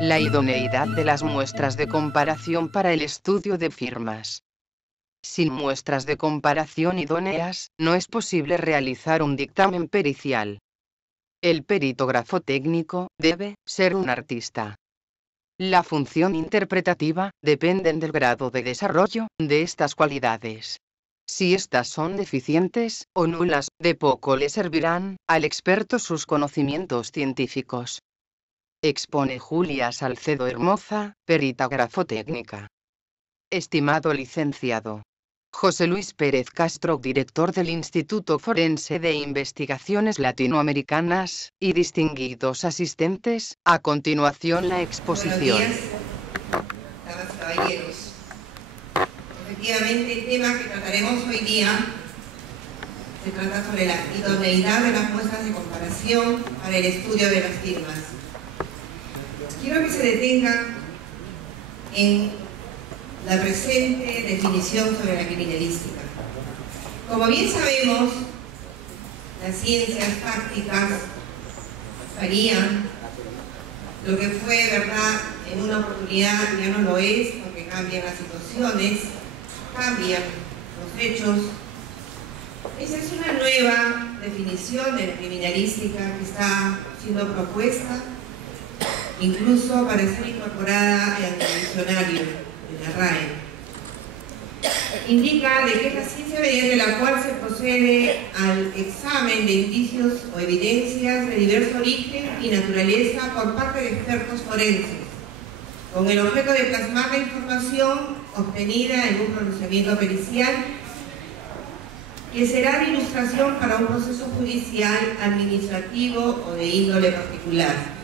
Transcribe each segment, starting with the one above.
La idoneidad de las muestras de comparación para el estudio de firmas. Sin muestras de comparación idóneas, no es posible realizar un dictamen pericial. El perito grafotécnico debe ser un artista. La función interpretativa depende del grado de desarrollo de estas cualidades. Si estas son deficientes o nulas, de poco le servirán al experto sus conocimientos científicos. Expone Julia Salcedo Hermoza, perita grafotécnica. Estimado licenciado José Luis Pérez Castro, director del Instituto Forense de Investigaciones Latinoamericanas, y distinguidos asistentes, a continuación la exposición. Buenos días, damas y caballeros. Efectivamente, el tema que trataremos hoy día se trata sobre la idoneidad de las muestras de comparación para el estudio de las firmas. Quiero que se detengan en la presente definición sobre la criminalística. Como bien sabemos, las ciencias fácticas varían. Lo que fue verdad en una oportunidad ya no lo es, porque cambian las situaciones, cambian los hechos. Esa es una nueva definición de la criminalística que está siendo propuesta, incluso para ser incorporada en el diccionario de la RAE. Indica de que es la ciencia mediante la cual se procede al examen de indicios o evidencias de diverso origen y naturaleza por parte de expertos forenses, con el objeto de plasmar la información obtenida en un pronunciamiento pericial que será de ilustración para un proceso judicial, administrativo o de índole particular.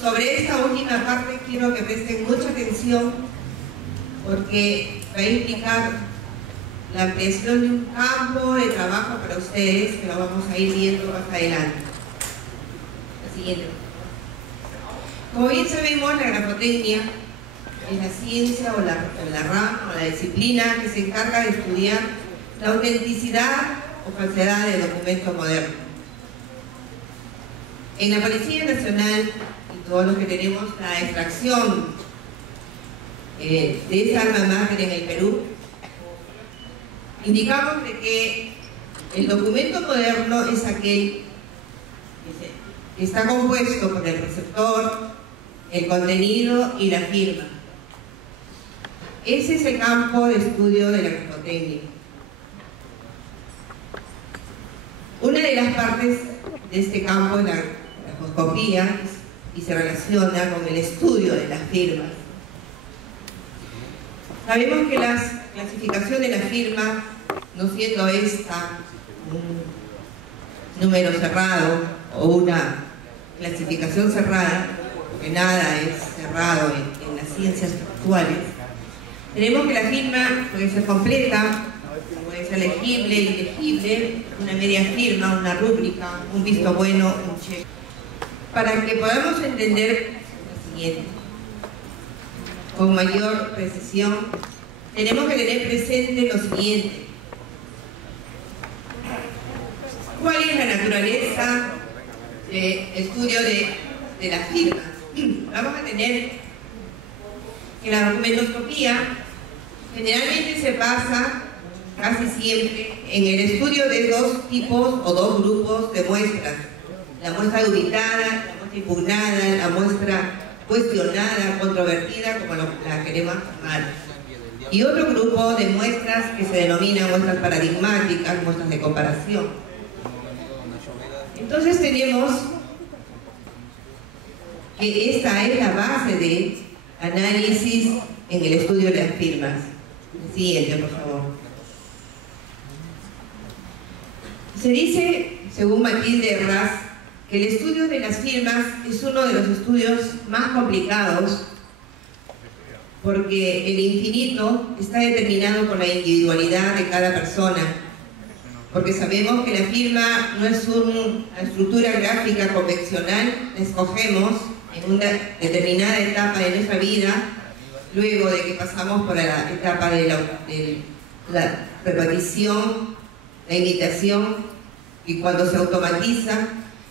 Sobre esta última parte quiero que presten mucha atención, porque va a implicar la ampliación de un campo de trabajo para ustedes, que lo vamos a ir viendo más adelante. La siguiente. Como bien sabemos, la grafotecnia es la ciencia o la rama o la disciplina que se encarga de estudiar la autenticidad o falsedad del documento moderno. En la Policía Nacional, y todos los que tenemos la extracción de esa arma máster en el Perú, indicamos de que el documento moderno es aquel que está compuesto por el receptor, el contenido y la firma. Ese es el campo de estudio de la grafotecnia. Una de las partes de este campo es la grafoscopía y se relaciona con el estudio de las firmas. Sabemos que la clasificación de la firma, no siendo esta un número cerrado o una clasificación cerrada, porque nada es cerrado en las ciencias actuales, tenemos que la firma puede ser completa, puede ser legible, ilegible, una media firma, una rúbrica, un visto bueno, un cheque. Para que podamos entender lo siguiente con mayor precisión, tenemos que tener presente lo siguiente. ¿Cuál es la naturaleza de estudio de las firmas? Vamos a tener que la documentoscopía generalmente se basa casi siempre en el estudio de dos tipos o dos grupos de muestras: la muestra dubitada, la muestra impugnada, la muestra cuestionada, controvertida, como la queremos llamar, y otro grupo de muestras que se denominan muestras paradigmáticas, muestras de comparación. Entonces tenemos que esta es la base de análisis en el estudio de las firmas. El siguiente, por favor. Se dice, según Matilde Herraz, que el estudio de las firmas es uno de los estudios más complicados, porque el infinito está determinado por la individualidad de cada persona, porque sabemos que la firma no es una estructura gráfica convencional, la escogemos en una determinada etapa de nuestra vida luego de que pasamos por la etapa de la repetición, la imitación, y cuando se automatiza,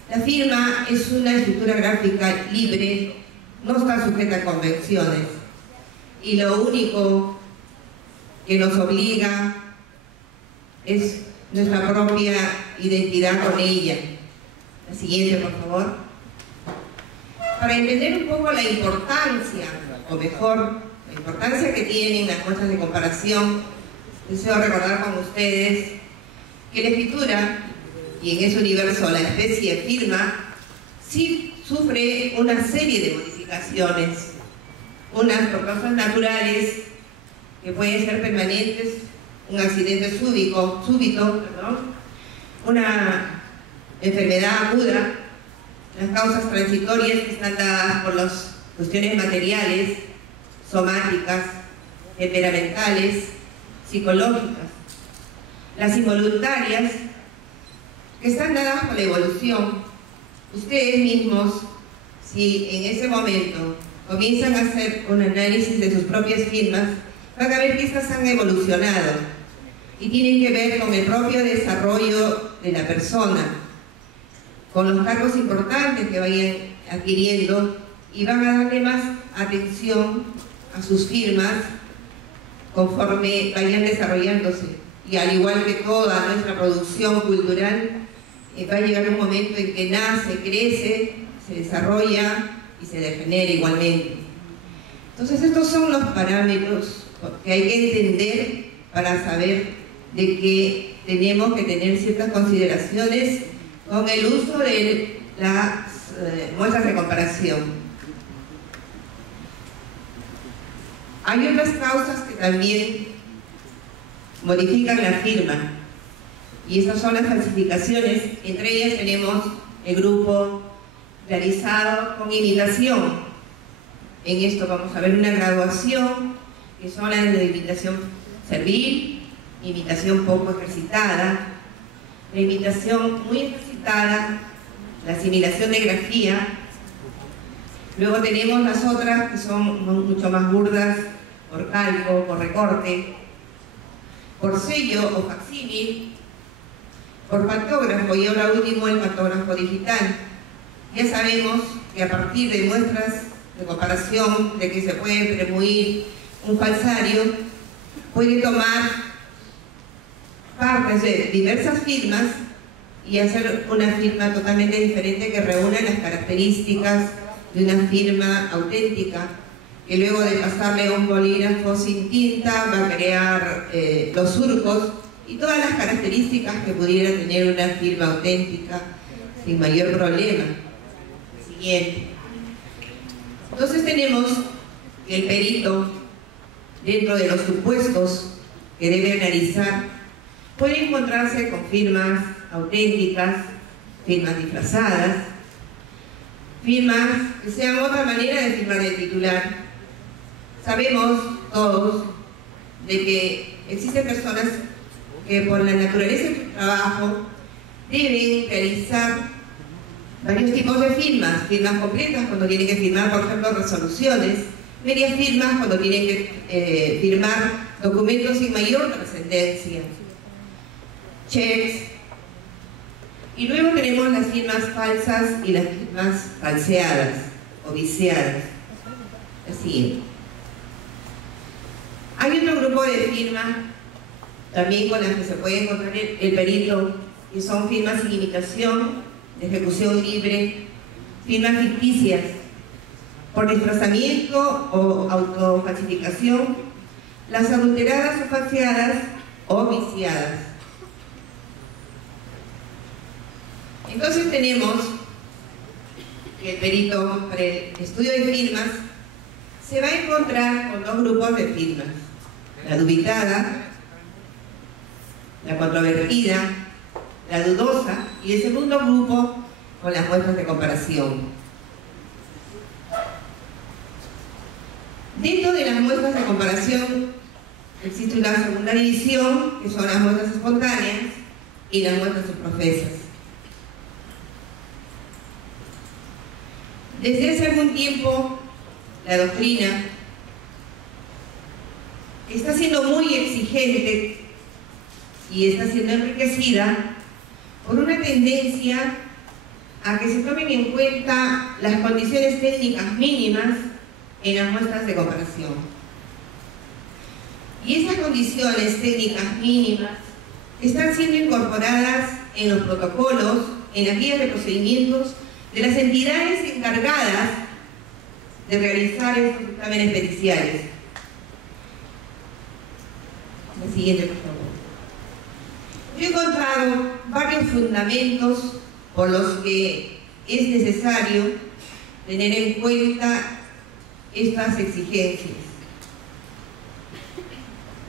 la firma es una estructura gráfica libre, no está sujeta a convenciones, y lo único que nos obliga es nuestra propia identidad con ella. La siguiente, por favor. Para entender un poco la importancia, o mejor, la importancia que tienen las muestras de comparación, deseo recordar con ustedes que la escritura, y en ese universo la especie firma, sí sufre una serie de modificaciones, unas por causas naturales, que pueden ser permanentes, un accidente súbito, una enfermedad aguda, las causas transitorias que están dadas por las cuestiones materiales, somáticas, temperamentales, psicológicas, las involuntarias, que están dadas por la evolución. Ustedes mismos, si en ese momento comienzan a hacer un análisis de sus propias firmas, van a ver que estas han evolucionado y tienen que ver con el propio desarrollo de la persona, con los cargos importantes que vayan adquiriendo, y van a darle más atención a sus firmas conforme vayan desarrollándose. Y al igual que toda nuestra producción cultural, va a llegar un momento en que nace, crece, se desarrolla y se degenera igualmente. Entonces estos son los parámetros que hay que entender para saber de que tenemos que tener ciertas consideraciones con el uso de las muestras de comparación. Hay otras causas que también modifican la firma, y estas son las falsificaciones. Entre ellas tenemos el grupo realizado con imitación. En esto vamos a ver una graduación, que son las de imitación servil, imitación poco ejercitada, la imitación muy ejercitada, la asimilación de grafía. Luego tenemos las otras que son mucho más burdas, por calco, por recorte, por sello o facsímil, por pactógrafo, y ahora último el pactógrafo digital. Ya sabemos que a partir de muestras de comparación, de que se puede premuir un falsario, puede tomar partes de diversas firmas y hacer una firma totalmente diferente que reúna las características de una firma auténtica, que luego de pasarle a un bolígrafo sin tinta va a crear los surcos y todas las características que pudiera tener una firma auténtica sin mayor problema. Siguiente. Entonces tenemos que el perito, dentro de los supuestos que debe analizar, puede encontrarse con firmas auténticas, firmas disfrazadas, firmas que sean otra manera de firmar el titular. Sabemos todos de que existen personas que por la naturaleza de su trabajo deben realizar varios tipos de firmas: firmas completas cuando tienen que firmar, por ejemplo, resoluciones; medias firmas cuando tienen que firmar documentos sin mayor trascendencia, cheques. Y luego tenemos las firmas falsas y las firmas falseadas o viciadas. Así. Hay otro grupo de firmas también con las que se puede encontrar el perito, que son firmas sin imitación, de ejecución libre, firmas ficticias, por desplazamiento o autofalsificación, las adulteradas o falseadas o viciadas. Entonces tenemos que el perito para el estudio de firmas se va a encontrar con dos grupos de firmas: la dubitada, la controvertida, la dudosa, y el segundo grupo con las muestras de comparación. Dentro de las muestras de comparación existe una segunda división, que son las muestras espontáneas y las muestras profesas. Desde hace algún tiempo, la doctrina siendo muy exigente y está siendo enriquecida por una tendencia a que se tomen en cuenta las condiciones técnicas mínimas en las muestras de comparación. Y esas condiciones técnicas mínimas están siendo incorporadas en los protocolos, en las guías de procedimientos de las entidades encargadas de realizar estos exámenes periciales. La siguiente, por favor. Yo he encontrado varios fundamentos por los que es necesario tener en cuenta estas exigencias.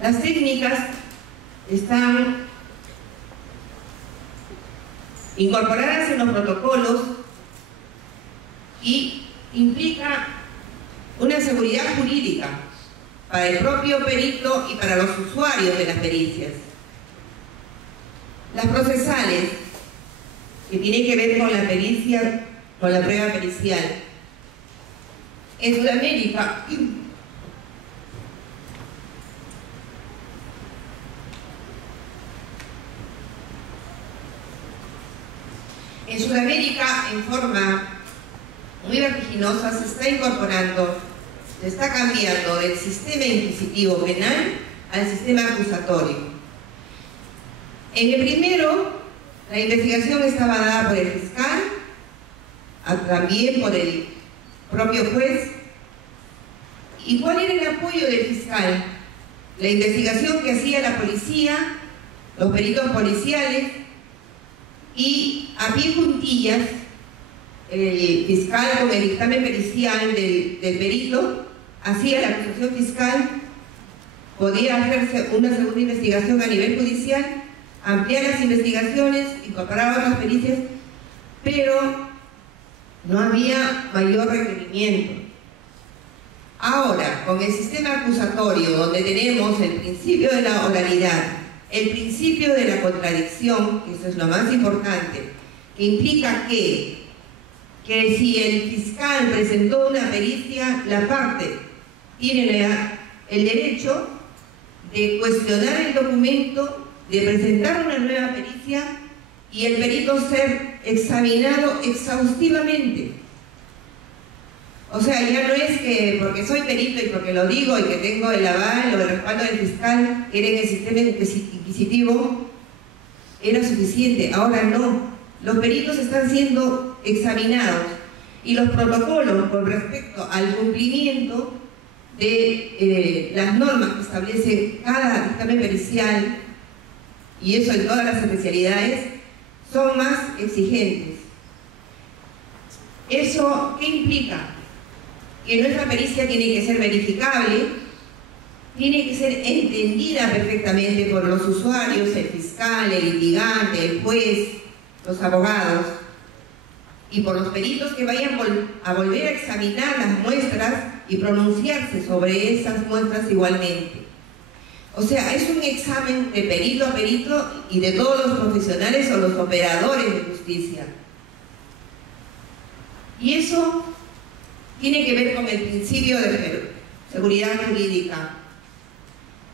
Las técnicas están incorporadas en los protocolos y implica una seguridad jurídica para el propio perito y para los usuarios de las pericias. Las procesales, que tienen que ver con la pericia, con la prueba pericial. En Sudamérica, en forma muy vertiginosa, se está incorporando, se está cambiando del sistema inquisitivo penal al sistema acusatorio. En el primero, la investigación estaba dada por el fiscal, también por el propio juez. ¿Y cuál era el apoyo del fiscal? La investigación que hacía la policía, los peritos policiales, y a pie juntillas, el fiscal con el dictamen pericial del perito hacía la acusación fiscal, podía hacerse una segunda investigación a nivel judicial, ampliar las investigaciones, incorporar otras pericias, pero no había mayor requerimiento. Ahora, con el sistema acusatorio, donde tenemos el principio de la oralidad, el principio de la contradicción, que eso es lo más importante, que implica que si el fiscal presentó una pericia, la parte tiene el derecho de cuestionar el documento, de presentar una nueva pericia y el perito ser examinado exhaustivamente. O sea, ya no es que porque soy perito y porque lo digo y que tengo el aval o el respaldo del fiscal, que era en el sistema inquisitivo, era suficiente. Ahora no. Los peritos están siendo examinados y los protocolos con respecto al cumplimiento de las normas que establece cada dictamen pericial, y eso en todas las especialidades, son más exigentes. ¿Eso qué implica? Que nuestra pericia tiene que ser verificable, tiene que ser entendida perfectamente por los usuarios, el fiscal, el litigante, el juez, los abogados, y por los peritos que vayan a volver a examinar las muestras y pronunciarse sobre esas muestras igualmente. O sea, es un examen de perito a perito y de todos los profesionales o los operadores de justicia. Y eso tiene que ver con el principio de seguridad jurídica,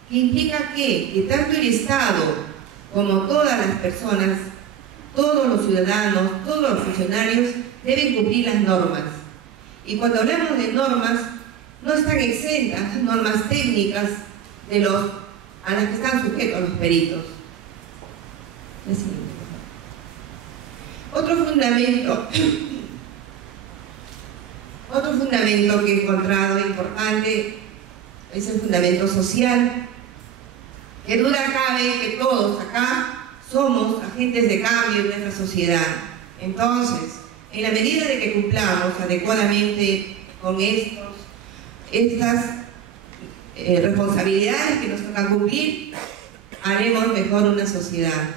que implica que tanto el Estado como todas las personas, todos los ciudadanos, todos los funcionarios deben cumplir las normas. Y cuando hablamos de normas, no están exentas las normas técnicas a las que están sujetos los peritos. Otro fundamento que he encontrado importante es el fundamento social. Que duda cabe que todos acá somos agentes de cambio en nuestra sociedad. Entonces, en la medida de que cumplamos adecuadamente con estas responsabilidades que nos tocan cumplir, haremos mejor una sociedad.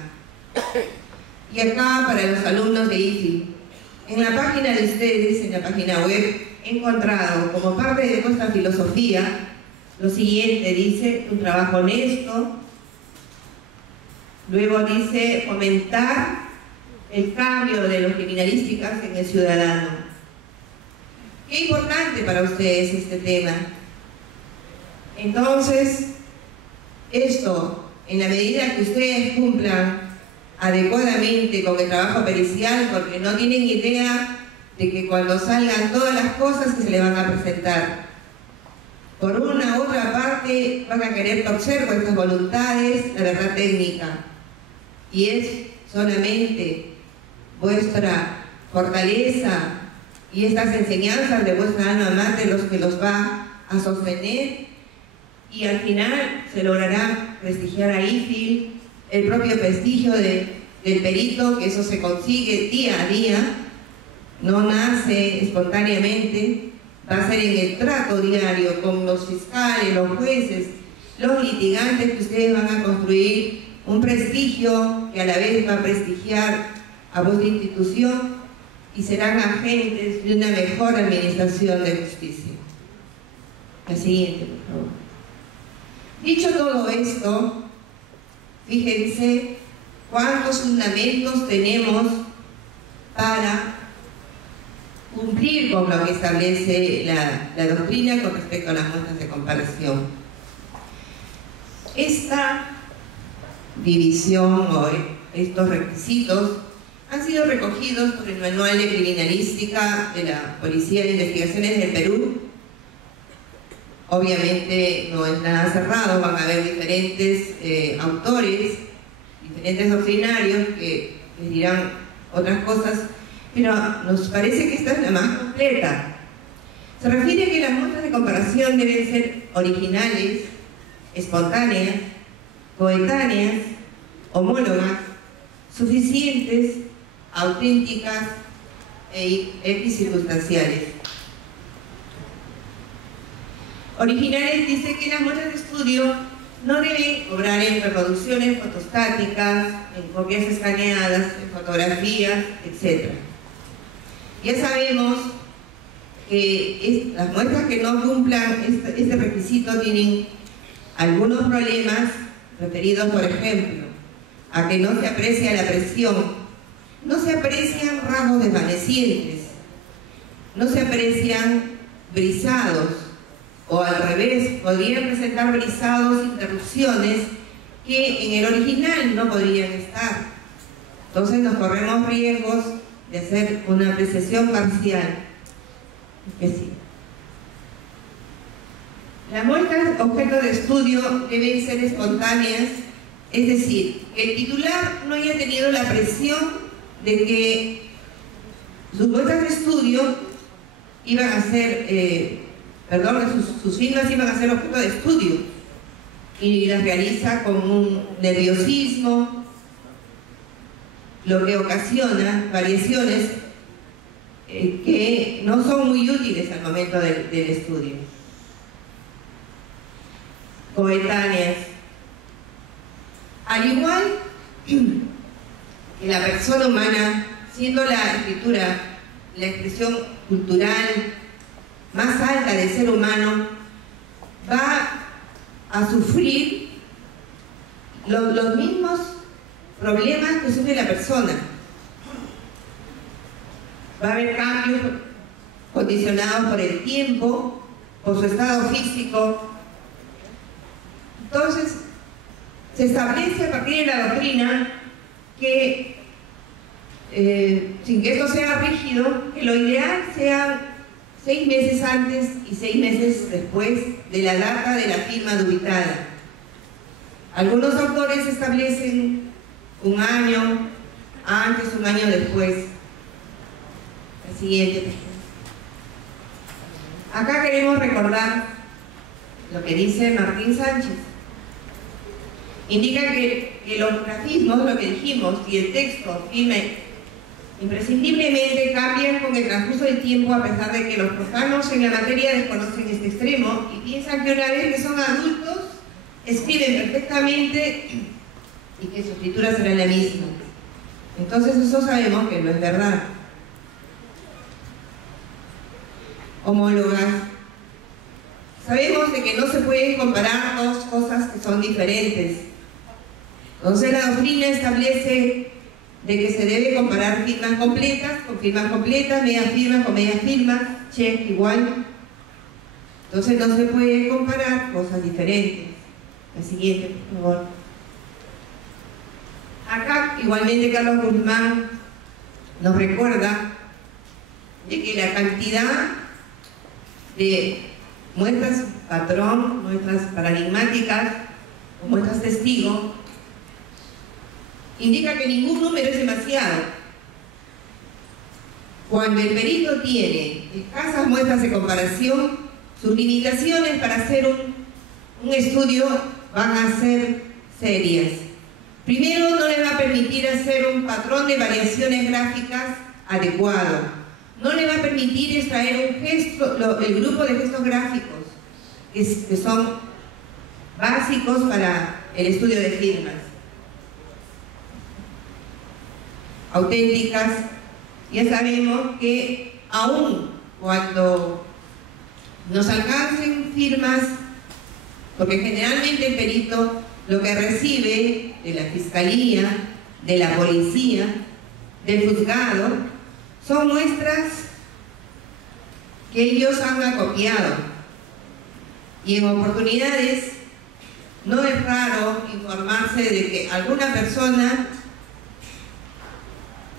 Y acá, para los alumnos de IFI, en la página de ustedes, en la página web, he encontrado como parte de nuestra filosofía lo siguiente: dice, un trabajo honesto. Luego dice, fomentar el cambio de las criminalísticas en el ciudadano. Qué importante para ustedes este tema. Entonces, Esto, en la medida que ustedes cumplan adecuadamente con el trabajo pericial, porque no tienen idea de que cuando salgan todas las cosas que se le van a presentar, por una u otra parte van a querer torcer vuestras voluntades, la verdad técnica, y es solamente vuestra fortaleza y estas enseñanzas de vuestra alma mater los que los va a sostener, y al final se logrará prestigiar a IFIL, el propio prestigio del perito, que eso se consigue día a día, no nace espontáneamente, va a ser en el trato diario con los fiscales, los jueces, los litigantes, que ustedes van a construir un prestigio que a la vez va a prestigiar a vuestra institución y serán agentes de una mejor administración de justicia. La siguiente, por favor. Dicho todo esto, fíjense cuántos fundamentos tenemos para cumplir con lo que establece la doctrina con respecto a las muestras de comparación. Esta división o estos requisitos han sido recogidos por el Manual de Criminalística de la Policía de Investigaciones del Perú. Obviamente no es nada cerrado, van a haber diferentes autores, diferentes doctrinarios que les dirán otras cosas, pero nos parece que esta es la más completa. Se refiere a que las muestras de comparación deben ser originales, espontáneas, coetáneas, homólogas, suficientes, auténticas e equicircunstanciales. Originales dice que las muestras de estudio no deben obrar en reproducciones fotostáticas, en copias escaneadas, en fotografías, etc. Ya sabemos que las muestras que no cumplan este requisito tienen algunos problemas referidos, por ejemplo, a que no se aprecia la presión, no se aprecian rasgos desvanecientes, no se aprecian brisados, o al revés, podrían presentar brisados, interrupciones que en el original no podrían estar. Entonces nos corremos riesgos de hacer una apreciación parcial. Que sí. Las muestras objeto de estudio deben ser espontáneas, es decir, que el titular no haya tenido la presión de que sus muestras de estudio iban a ser, sus firmas iban a ser objeto de estudio, y las realiza con un nerviosismo, lo que ocasiona variaciones que no son muy útiles al momento del estudio. Coetáneas. Al igual que la persona humana, siendo la escritura la expresión cultural más alta del ser humano, va a sufrir los mismos problemas que sufre la persona. Va a haber cambios condicionados por el tiempo, por su estado físico. Entonces, se establece a partir de la doctrina que, sin que esto sea rígido, que lo ideal sean 6 meses antes y 6 meses después de la data de la firma dubitada. Algunos autores establecen 1 año antes, 1 año después. La siguiente. Acá queremos recordar lo que dice Martín Sánchez. Indica que los grafismos, lo que dijimos, y el texto firme imprescindiblemente cambian con el transcurso del tiempo, a pesar de que los profanos en la materia desconocen este extremo y piensan que una vez que son adultos escriben perfectamente y que su escritura será la misma. Entonces eso sabemos que no es verdad. Homólogas. Sabemos de que no se pueden comparar dos cosas que son diferentes. Entonces la doctrina establece de que se debe comparar firmas completas con firmas completas, medias firmas con medias firmas, check igual. Entonces no se puede comparar cosas diferentes. La siguiente, por favor. Acá, igualmente, Carlos Guzmán nos recuerda de que la cantidad de muestras patrón, muestras paradigmáticas o muestras testigo indica que ningún número es demasiado. Cuando el perito tiene escasas muestras de comparación, sus limitaciones para hacer un estudio van a ser serias. Primero, no le va a permitir hacer un patrón de variaciones gráficas adecuado. No le va a permitir extraer un gesto, el grupo de gestos gráficos que son básicos para el estudio de firmas auténticas. Ya sabemos que aún cuando nos alcancen firmas, porque generalmente el perito lo que recibe de la fiscalía, de la policía, del juzgado, son muestras que ellos han acopiado. Y en oportunidades no es raro informarse de que alguna persona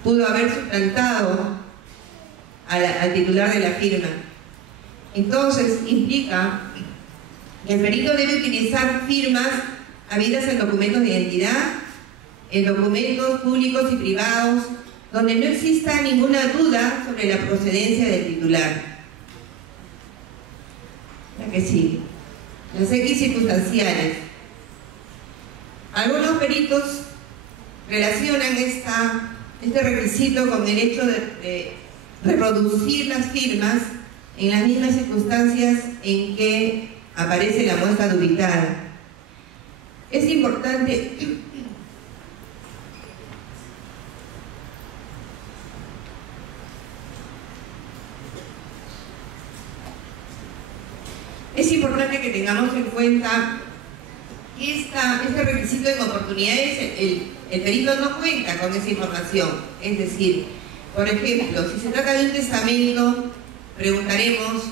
pudo haber suplantado al titular de la firma. Entonces implica que el perito debe utilizar firmas habidas en documentos de identidad, en documentos públicos y privados, donde no exista ninguna duda sobre la procedencia del titular. La que sigue. Las X circunstanciales. Algunos peritos relacionan este requisito con el hecho de reproducir las firmas en las mismas circunstancias en que aparece la muestra dubitada. Es importante que tengamos en cuenta que este requisito en oportunidades el perito no cuenta con esa información. Es decir, por ejemplo, si se trata de un testamento, preguntaremos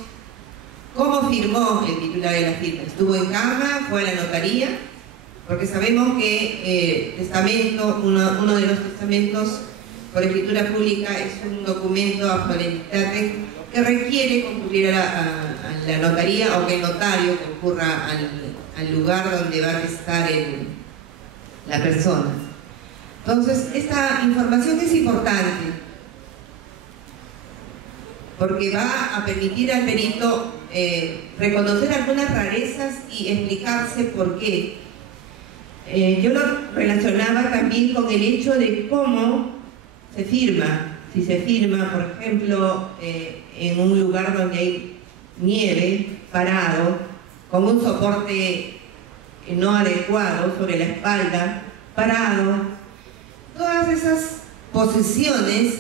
cómo firmó el titular de la firma. ¿Estuvo en cama? ¿Fue a la notaría? Porque sabemos que uno de los testamentos por escritura pública es un documento a solemnitate que requiere concurrir a la notaría o que el notario concurra al lugar donde va a estar la persona. Entonces, esta información es importante porque va a permitir al perito reconocer algunas rarezas y explicarse por qué. Yo lo relacionaba también con el hecho de cómo se firma. Si se firma, por ejemplo, en un lugar donde hay nieve, parado, con un soporte no adecuado sobre la espalda, parado, todas esas posiciones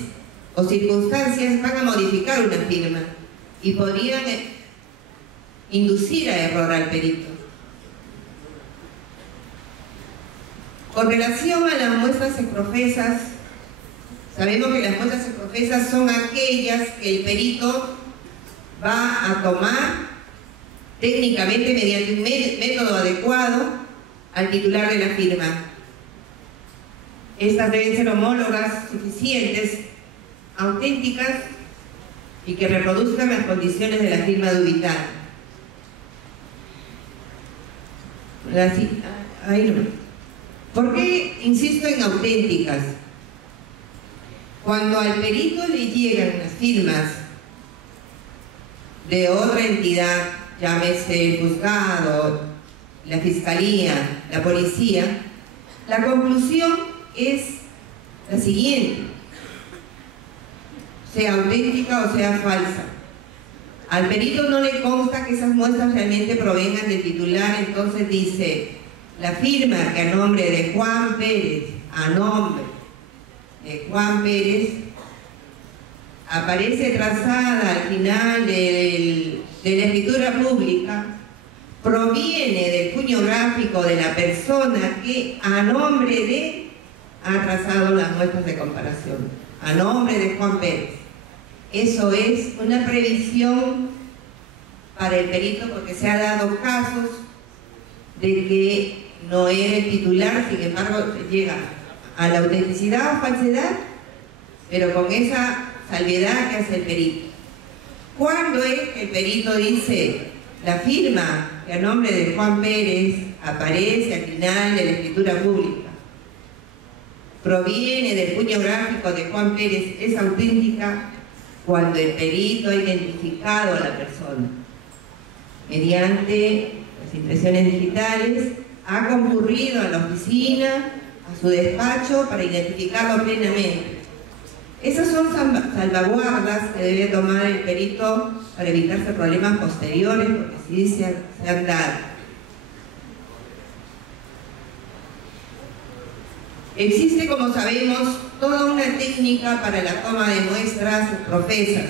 o circunstancias van a modificar una firma y podrían inducir a error al perito. Con relación a las muestras exprofesas, sabemos que las muestras exprofesas son aquellas que el perito va a tomar técnicamente mediante un método adecuado al titular de la firma. Estas deben ser homólogas, suficientes, auténticas y que reproduzcan las condiciones de la firma dubitada. ¿Por qué insisto en auténticas? Cuando al perito le llegan las firmas de otra entidad, llámese el juzgado, la fiscalía, la policía, la conclusión es la siguiente: sea auténtica o sea falsa. Al perito no le consta que esas muestras realmente provengan del titular, entonces dice: la firma que a nombre de Juan Pérez, aparece trazada al final de la escritura pública, proviene del puño gráfico de la persona que a nombre de ha trazado las muestras de comparación, a nombre de Juan Pérez. Eso es una previsión para el perito porque se ha dado casos de que no era el titular, sin embargo llega a la autenticidad o falsedad, pero con esa salvedad que hace el perito. ¿Cuándo es que el perito dice la firma que a nombre de Juan Pérez aparece al final de la escritura pública proviene del puño gráfico de Juan Pérez, es auténtica? Cuando el perito ha identificado a la persona mediante las impresiones digitales, ha concurrido a la oficina, a su despacho, para identificarlo plenamente. Esas son salvaguardas que debe tomar el perito para evitarse problemas posteriores, porque sí se han dado. Existe, como sabemos, toda una técnica para la toma de muestras profesas.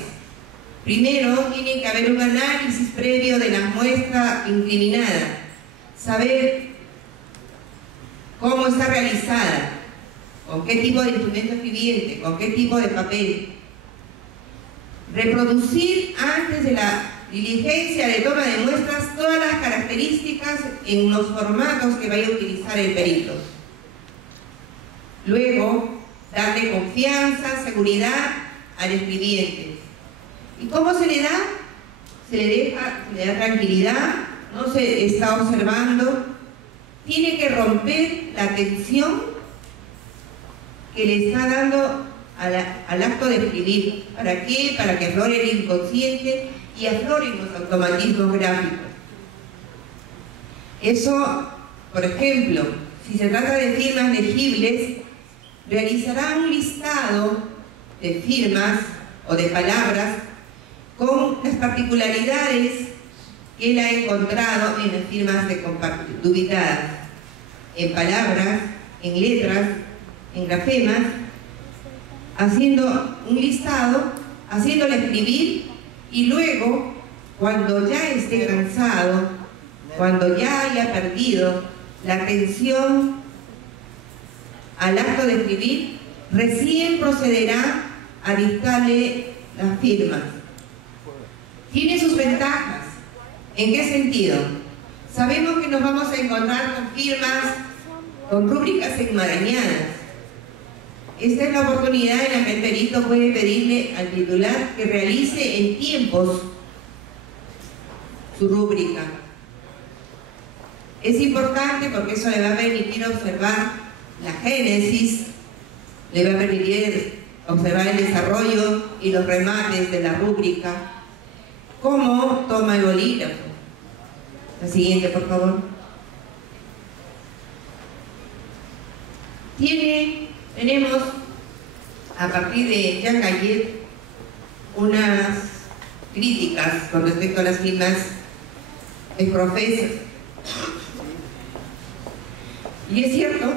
Primero, tiene que haber un análisis previo de la muestra incriminada, saber cómo está realizada, con qué tipo de instrumento escribiente, con qué tipo de papel. Reproducir antes de la diligencia de toma de muestras todas las características en los formatos que vaya a utilizar el perito. Luego, darle confianza, seguridad al escribiente. ¿Y cómo se le da? Se le da tranquilidad, no se está observando. Tiene que romper la tensión que le está dando al acto de escribir. ¿Para qué? Para que aflore el inconsciente y afloren los automatismos gráficos. Eso, por ejemplo, si se trata de firmas legibles, realizará un listado de firmas o de palabras con las particularidades que él ha encontrado en las firmas dubitadas, en palabras, en letras, en grafemas, haciendo un listado, haciéndole escribir, y luego, cuando ya esté cansado, cuando ya haya perdido la atención al acto de escribir, recién procederá a dictarle las firmas. Tiene sus ventajas. ¿En qué sentido? Sabemos que nos vamos a encontrar con firmas, con rúbricas enmarañadas. Esta es la oportunidad en la que el perito puede pedirle al titular que realice en tiempos su rúbrica. Es importante porque eso le va a permitir observar la génesis, le va a permitir observar el desarrollo y los remates de la rúbrica. ¿Cómo toma el bolígrafo? La siguiente, por favor. Tenemos, a partir de Jean Cayet, unas críticas con respecto a las firmas profesas. Y es cierto,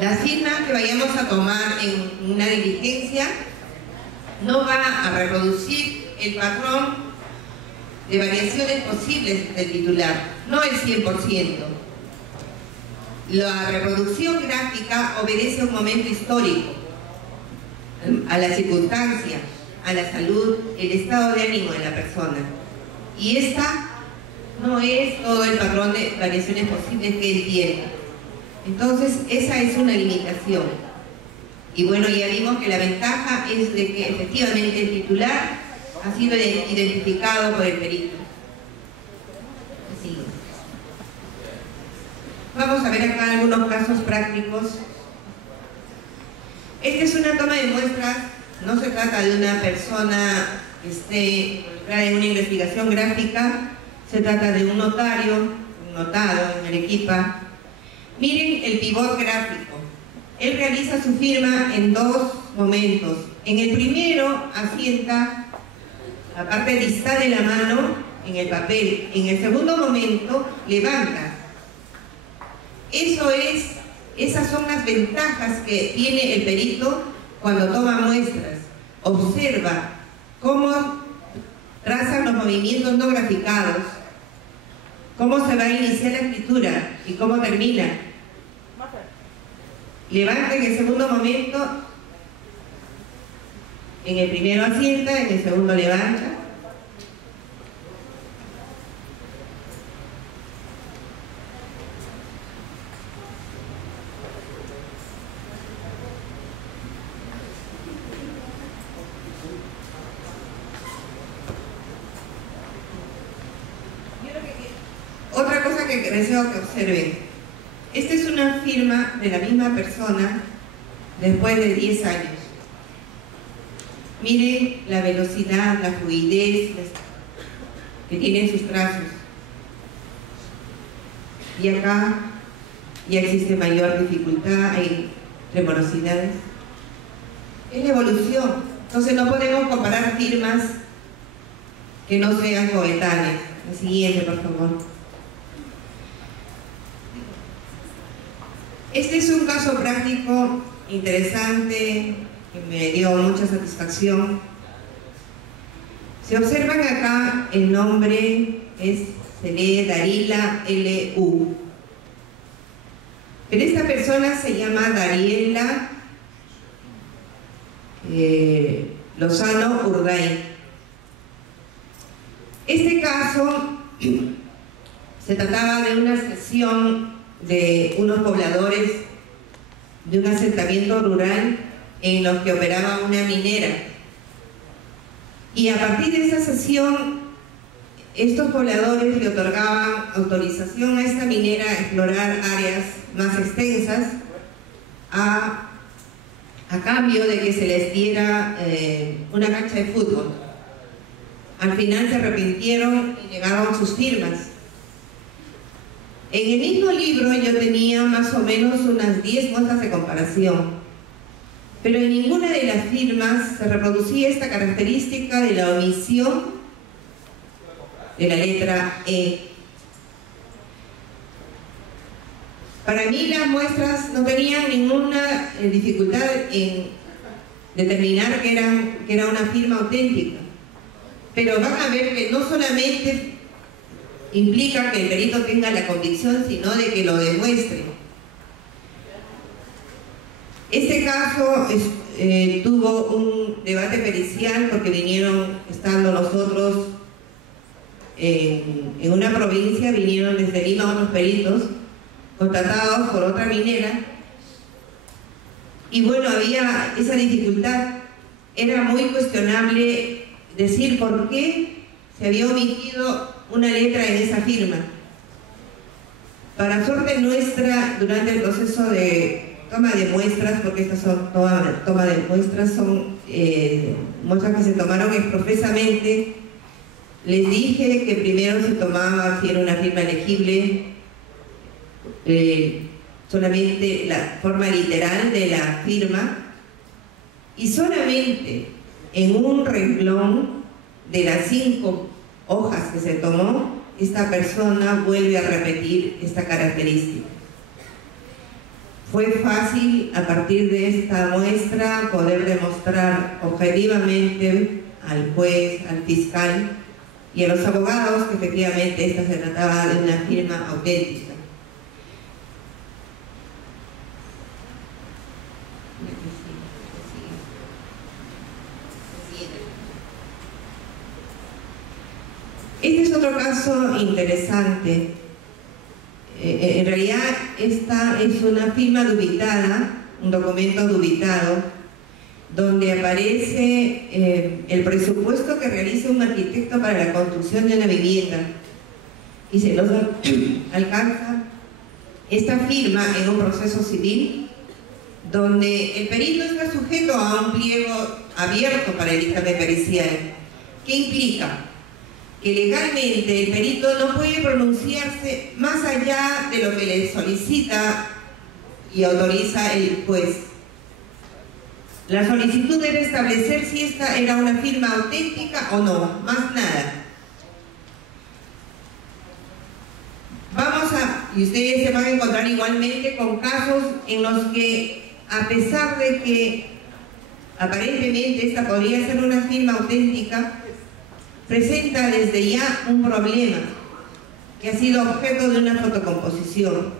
la firma que vayamos a tomar en una diligencia no va a reproducir el patrón de variaciones posibles del titular, no el 100%. La reproducción gráfica obedece a un momento histórico, a la circunstancia, a la salud, el estado de ánimo de la persona. Y esta no es todo el patrón de variaciones posibles que él tiene. Entonces, esa es una limitación. Y bueno, ya vimos que la ventaja es de que efectivamente el titular ha sido identificado por el perito. Así. Vamos a ver acá algunos casos prácticos. Esta es una toma de muestras, no se trata de una persona que esté involucrada en una investigación gráfica, se trata de un notario, un notado en Arequipa. Miren el pivot gráfico. Él realiza su firma en dos momentos. En el primero asienta la parte distal de la mano en el papel. En el segundo momento levanta. Esas son las ventajas que tiene el perito cuando toma muestras. Observa cómo trazan los movimientos no graficados, cómo se va a iniciar la escritura y cómo termina. Levanta en el segundo momento En el primero asienta, en el segundo levanta. Otra cosa que deseo que observen. Esta es una firma de la misma persona después de 10 años. Miren la velocidad, la fluidez que tienen sus trazos. Y acá ya existe mayor dificultad, hay tremorosidades. Es la evolución. Entonces no podemos comparar firmas que no sean coetáneas. La siguiente, por favor. Este es un caso práctico interesante que me dio mucha satisfacción. Si observan acá, el nombre se lee Darila L.U. Pero esta persona se llama Dariela Lozano Urday. Este caso se trataba de una sesión de unos pobladores de un asentamiento rural en los que operaba una minera. Y a partir de esa sesión, estos pobladores le otorgaban autorización a esta minera a explorar áreas más extensas a cambio de que se les diera una cancha de fútbol. Al final se arrepintieron y negaron sus firmas. En el mismo libro yo tenía más o menos unas 10 muestras de comparación, pero en ninguna de las firmas se reproducía esta característica de la omisión de la letra E. Para mí las muestras no tenían ninguna dificultad en determinar que era una firma auténtica, pero van a ver que no solamente implica que el perito tenga la convicción, sino de que lo demuestre. Este caso tuvo un debate pericial porque vinieron, estando nosotros en una provincia, vinieron desde Lima otros peritos contratados por otra minera, y bueno, había esa dificultad. Era muy cuestionable decir por qué se había omitido una letra en esa firma. Para suerte nuestra, durante el proceso de toma de muestras, porque estas son toma de muestras, son muestras que se tomaron exprofesamente, les dije que primero se tomaba si era una firma legible, solamente la forma literal de la firma, y solamente en un renglón de las 5 hojas que se tomó, esta persona vuelve a repetir esta característica. Fue fácil a partir de esta muestra poder demostrar objetivamente al juez, al fiscal y a los abogados que efectivamente esta se trataba de una firma auténtica. Este es otro caso interesante. En realidad esta es una firma dubitada, un documento dubitado, donde aparece el presupuesto que realiza un arquitecto para la construcción de una vivienda, y se nos alcanza esta firma en un proceso civil donde el perito está sujeto a un pliego abierto para el dictamen pericial. ¿Qué implica? Que legalmente el perito no puede pronunciarse más allá de lo que le solicita y autoriza el juez. La solicitud debe establecer si esta era una firma auténtica o no, más nada. Y ustedes se van a encontrar igualmente con casos en los que, a pesar de que aparentemente esta podría ser una firma auténtica, presenta desde ya un problema que ha sido objeto de una fotocomposición.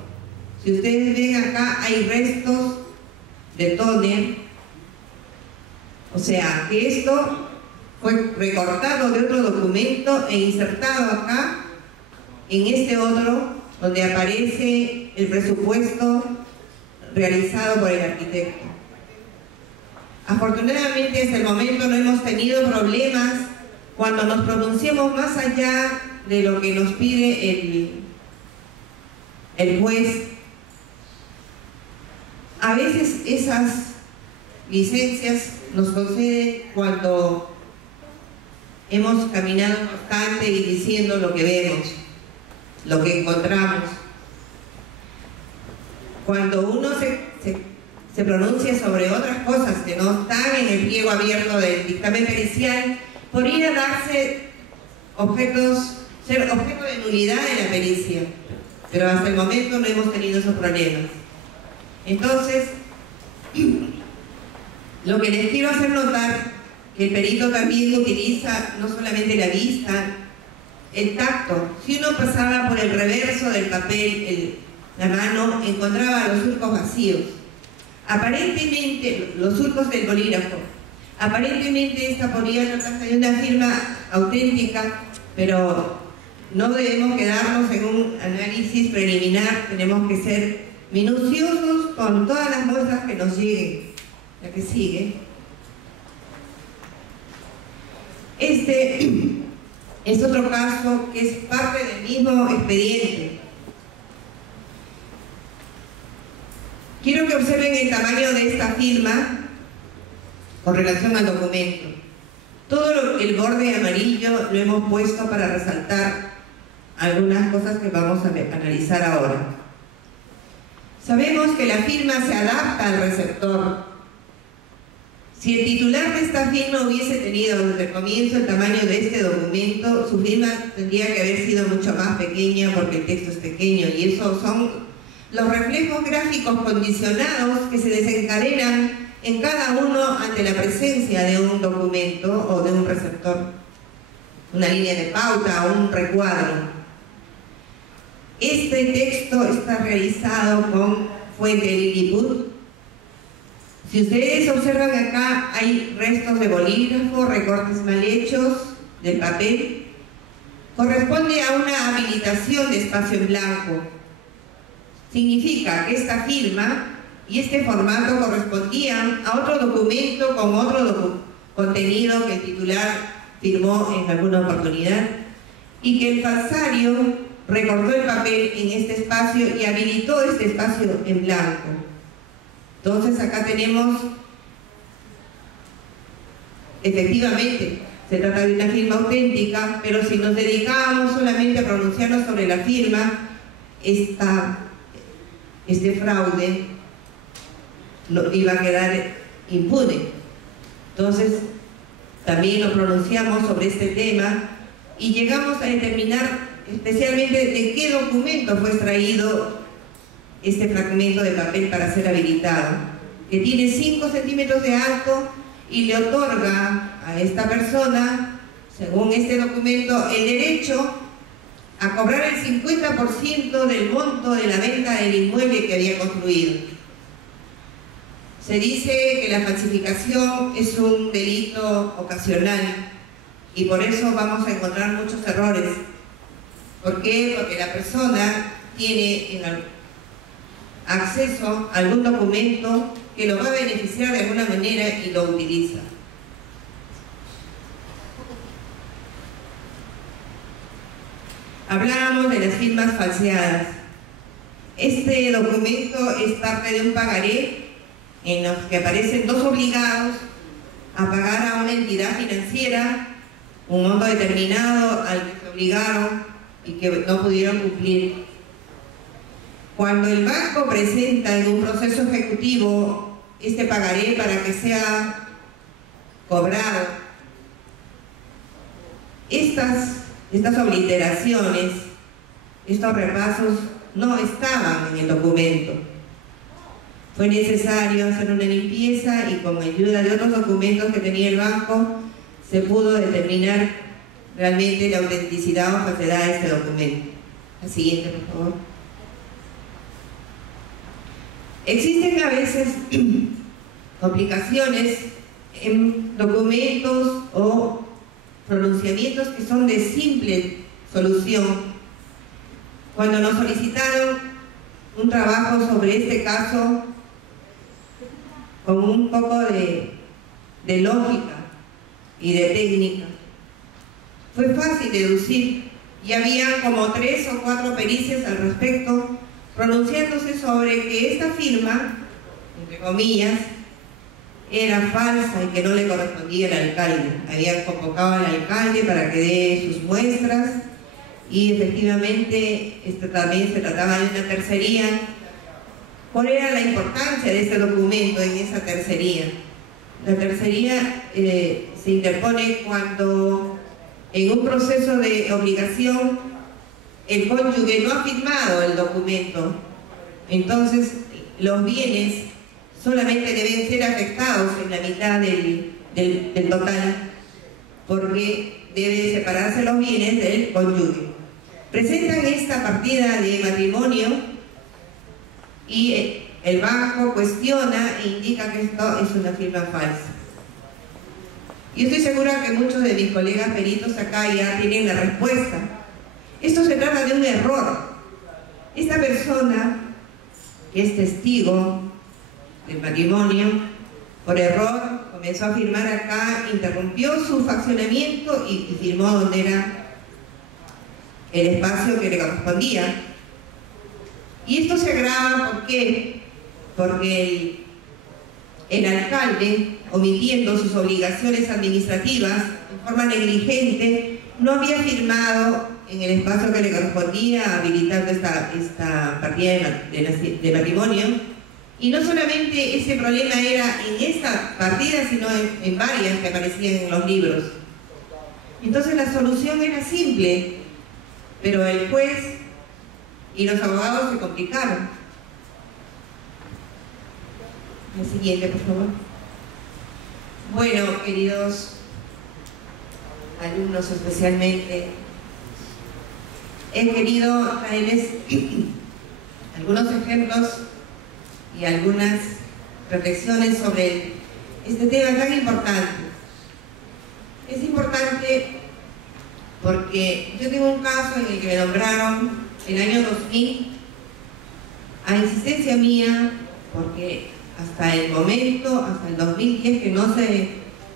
Si ustedes ven acá, hay restos de tóner O sea, que esto fue recortado de otro documento e insertado acá, en este otro, donde aparece el presupuesto realizado por el arquitecto. Afortunadamente, hasta el momento no hemos tenido problemas cuando nos pronunciamos más allá de lo que nos pide el juez. A veces esas licencias nos conceden cuando hemos caminado constante y diciendo lo que vemos, lo que encontramos. Cuando uno se pronuncia sobre otras cosas que no están en el pliego abierto del dictamen pericial, podría darse ser objeto de nulidad de la pericia, pero hasta el momento no hemos tenido esos problemas. Entonces, lo que les quiero hacer notar, que el perito también utiliza no solamente la vista, el tacto. Si uno pasaba por el reverso del papel, la mano, encontraba los surcos vacíos. Aparentemente, los surcos del bolígrafo. Aparentemente esta podría tratarse de una firma auténtica, pero no debemos quedarnos en un análisis preliminar, tenemos que ser minuciosos con todas las muestras que nos lleguen. La que sigue. Este es otro caso que es parte del mismo expediente. Quiero que observen el tamaño de esta firma con relación al documento. Todo el borde amarillo lo hemos puesto para resaltar algunas cosas que vamos a analizar ahora. Sabemos que la firma se adapta al receptor. Si el titular de esta firma hubiese tenido desde el comienzo el tamaño de este documento, su firma tendría que haber sido mucho más pequeña porque el texto es pequeño, y esos son los reflejos gráficos condicionados que se desencadenan en cada uno ante la presencia de un documento o de un receptor, una línea de pauta o un recuadro. Este texto está realizado con fuente Lilliput. Si ustedes observan acá, hay restos de bolígrafo, recortes mal hechos del papel. Corresponde a una habilitación de espacio en blanco. Significa que esta firma y este formato correspondían a otro documento con otro contenido que el titular firmó en alguna oportunidad, y que el falsario recortó el papel en este espacio y habilitó este espacio en blanco. Entonces acá tenemos, efectivamente, se trata de una firma auténtica, pero si nos dedicábamos solamente a pronunciarnos sobre la firma, este fraude no iba a quedar impune. Entonces, también nos pronunciamos sobre este tema y llegamos a determinar especialmente de qué documento fue extraído este fragmento de papel para ser habilitado, que tiene 5 centímetros de alto y le otorga a esta persona, según este documento, el derecho a cobrar el 50% del monto de la venta del inmueble que había construido. Se dice que la falsificación es un delito ocasional y por eso vamos a encontrar muchos errores. ¿Por qué? Porque la persona tiene acceso a algún documento que lo va a beneficiar de alguna manera y lo utiliza. Hablábamos de las firmas falseadas. Este documento es parte de un pagaré en los que aparecen dos obligados a pagar a una entidad financiera un monto determinado al que se obligaron y que no pudieron cumplir. Cuando el banco presenta en un proceso ejecutivo este pagaré para que sea cobrado, estas obliteraciones, estos repasos no estaban en el documento. Fue necesario hacer una limpieza y con ayuda de otros documentos que tenía el banco se pudo determinar realmente la autenticidad o falsedad de este documento. La siguiente, por favor. Existen a veces complicaciones en documentos o pronunciamientos que son de simple solución. Cuando nos solicitaron un trabajo sobre este caso con un poco de lógica y de técnica, fue fácil deducir, y había como 3 o 4 pericias al respecto, pronunciándose sobre que esta firma, entre comillas, era falsa y que no le correspondía al alcalde. Habían convocado al alcalde para que dé sus muestras, y efectivamente esto también se trataba de una tercería. ¿Cuál era la importancia de este documento en esa tercería? La tercería se interpone cuando en un proceso de obligación el cónyuge no ha firmado el documento. Entonces los bienes solamente deben ser afectados en la mitad del total, porque debe separarse los bienes del cónyuge. Presentan esta partida de matrimonio y el banco cuestiona e indica que esto es una firma falsa. Y estoy segura que muchos de mis colegas peritos acá ya tienen la respuesta. Esto se trata de un error. Esta persona, que es testigo del matrimonio, por error comenzó a firmar acá, interrumpió su fraccionamiento y firmó donde era el espacio que le correspondía. Y esto se agrava, ¿por qué? Porque el alcalde, omitiendo sus obligaciones administrativas en forma negligente, no había firmado en el espacio que le correspondía, habilitando esta partida de matrimonio. Y no solamente ese problema era en esta partida, sino en varias que aparecían en los libros. Entonces la solución era simple, pero el juez y los abogados se complicaron. El siguiente, por favor. Bueno, queridos alumnos especialmente, he querido traerles algunos ejemplos y algunas reflexiones sobre este tema tan importante. Es importante porque yo tengo un caso en el que me nombraron el año 2000 a insistencia mía, porque hasta el momento, hasta el 2010, que no se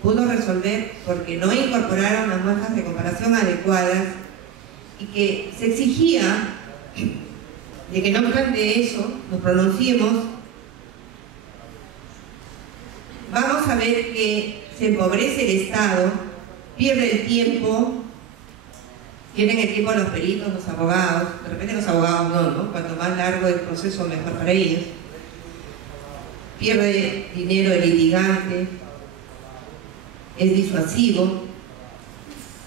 pudo resolver porque no incorporaron las muestras de comparación adecuadas, y que se exigía de que no obstante eso nos pronunciemos. Vamos a ver que se empobrece el Estado, pierde el tiempo, pierden el tiempo los peritos, los abogados. De repente los abogados no, cuanto más largo el proceso mejor para ellos. Pierde dinero el litigante, es disuasivo.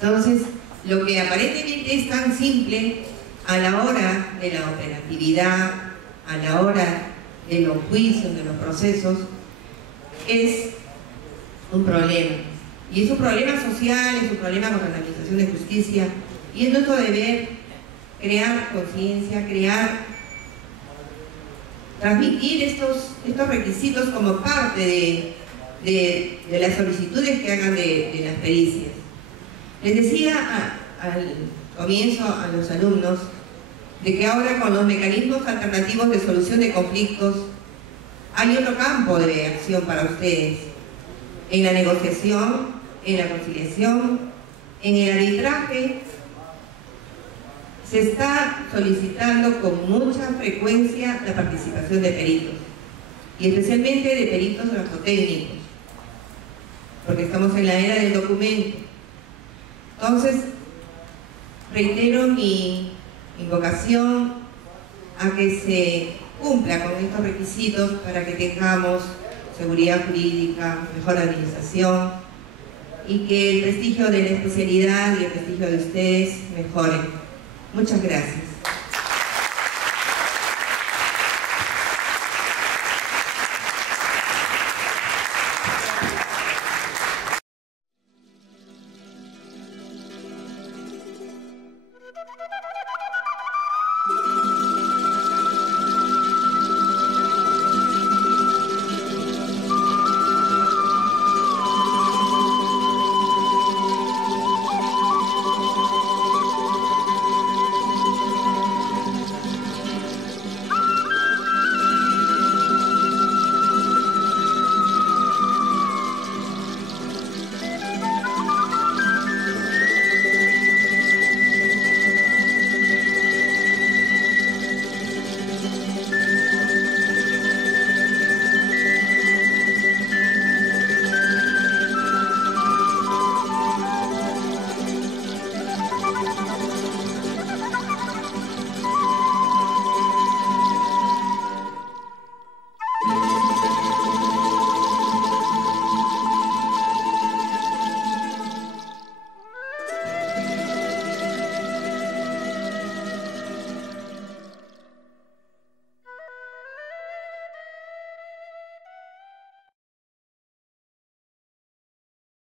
Entonces, lo que aparentemente es tan simple a la hora de la operatividad, a la hora de los juicios, de los procesos, es un problema. Y es un problema social, es un problema con la administración de justicia, y es nuestro deber crear conciencia, transmitir estos requisitos como parte de las solicitudes que hagan de las pericias. Les decía al comienzo a los alumnos de que ahora con los mecanismos alternativos de solución de conflictos hay otro campo de acción para ustedes, en la negociación, en la conciliación, en el arbitraje. Se está solicitando con mucha frecuencia la participación de peritos, y especialmente de peritos grafotécnicos, porque estamos en la era del documento. Entonces, reitero mi invocación a que se cumpla con estos requisitos para que tengamos seguridad jurídica, mejor administración, y que el prestigio de la especialidad y el prestigio de ustedes mejoren. Muchas gracias.